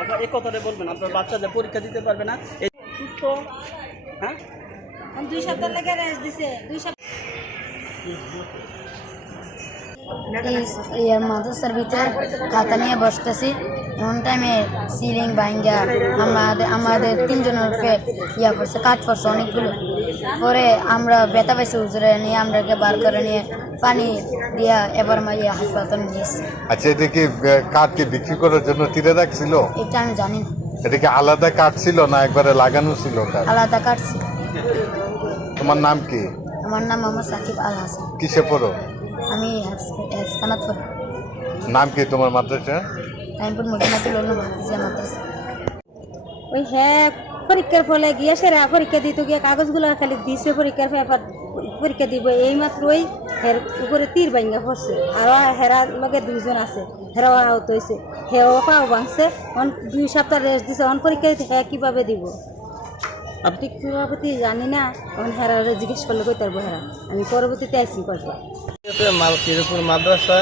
আপনার এই কথাটা বলবেন আপনার বাচ্চা যে পরীক্ষা দিতে পারবে না। এই সুস্থ। হ্যাঁ? দুই সপ্তাহ লেগে রেস্ট দিছে। দুই সপ্তাহ মাদ্রাসার ভিতরে খাতা নিয়ে বসতেছি। এমন টাইমে সিলিং ভাঙ্গা আমাদের আমাদের তিনজনের উপরে ইয়া পড়ছে কাঠ পড়ছে অনেকগুলো। পরে আমরা বেতা পাইছি উজরে নিয়ে আমরাকে বার করে নিয়ে পানি দিয়া এবার মা ইয়ে হাসপাতালে নিয়েছি আচ্ছা এটা কি আহ, কাঠ বিক্রি করার জন্য তীরে রাখছিল এটা আমি জানি না। এটা কি আলাদা কাঠ ছিল না একবারে লাগানো ছিল কাঠ? আলাদা কাটছি তোমার নাম কি? আমার নাম মোহাম্মদ সাকিব আল হাসান। কিসে পড়ো? আমি হেফস্তানাত পড়ি। নাম কি তোমার মাদ্রাসা? টাইমপুর মদিনাতুল উলুম হাফিজিয়া মাদ্রাসা। ওই হ্যাঁ পরীক্ষার ফলে গিয়া সেরা পরীক্ষা দিত গিয়ে কাগজগুলো খালি দিছে পরীক্ষার পেপার। পরীক্ষা দিব এই মাত্র ওই হের উপরে তীর ভাঙ্গা পড়ছে। আরও হেরার লগে দুইজন আছে হেরাও আহত হয়েছে হেও পাও ভাঙছে অন দুই সপ্তাহ রেস্ট দিছে অন পরীক্ষা দিতে হ্যাঁ কীভাবে দিব? আপনি সভাপতি জানি না অন হেরার জিজ্ঞেস করলে কই পারব হেরা। আমি পরবর্তীতে আইসি করব তিরুপুর মাদ্রাসা?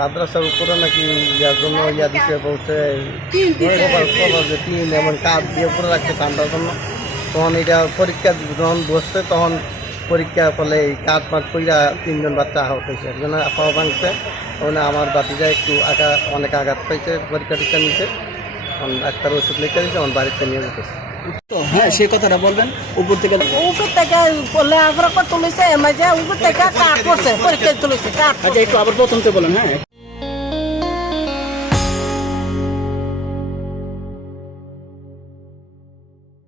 মাদ্রাসার উপরে নাকি ইয়ার জন্য ইয়া দিতে বলছে টিন এবং কাঠ দিয়ে উপরে রাখছে ঠান্ডার জন্য। তখন এটা পরীক্ষা যখন বসছে তখন পরীক্ষার ফলে এই কাঠ মাঠ পইরা তিনজন বাচ্চা আহত হয়েছে। একজনের পাওয়া ভাঙছে ওখানে আমার বাতিজা একটু আগা অনেক আঘাত পাইছে পরীক্ষা টিক্ষা নিচ্ছে ডাক্তার ওষুধ লিখে দিয়েছে আমার বাড়িতে নিয়ে যেতেছে। হ্যাঁ সে কথাটা বলবেন উপর থেকে উপর থেকে বললে আবার তুলেছে উপর থেকে কাঠ করছে পরীক্ষা তুলেছে কাঠ আচ্ছা একটু আবার প্রথম থেকে বলেন হ্যাঁ।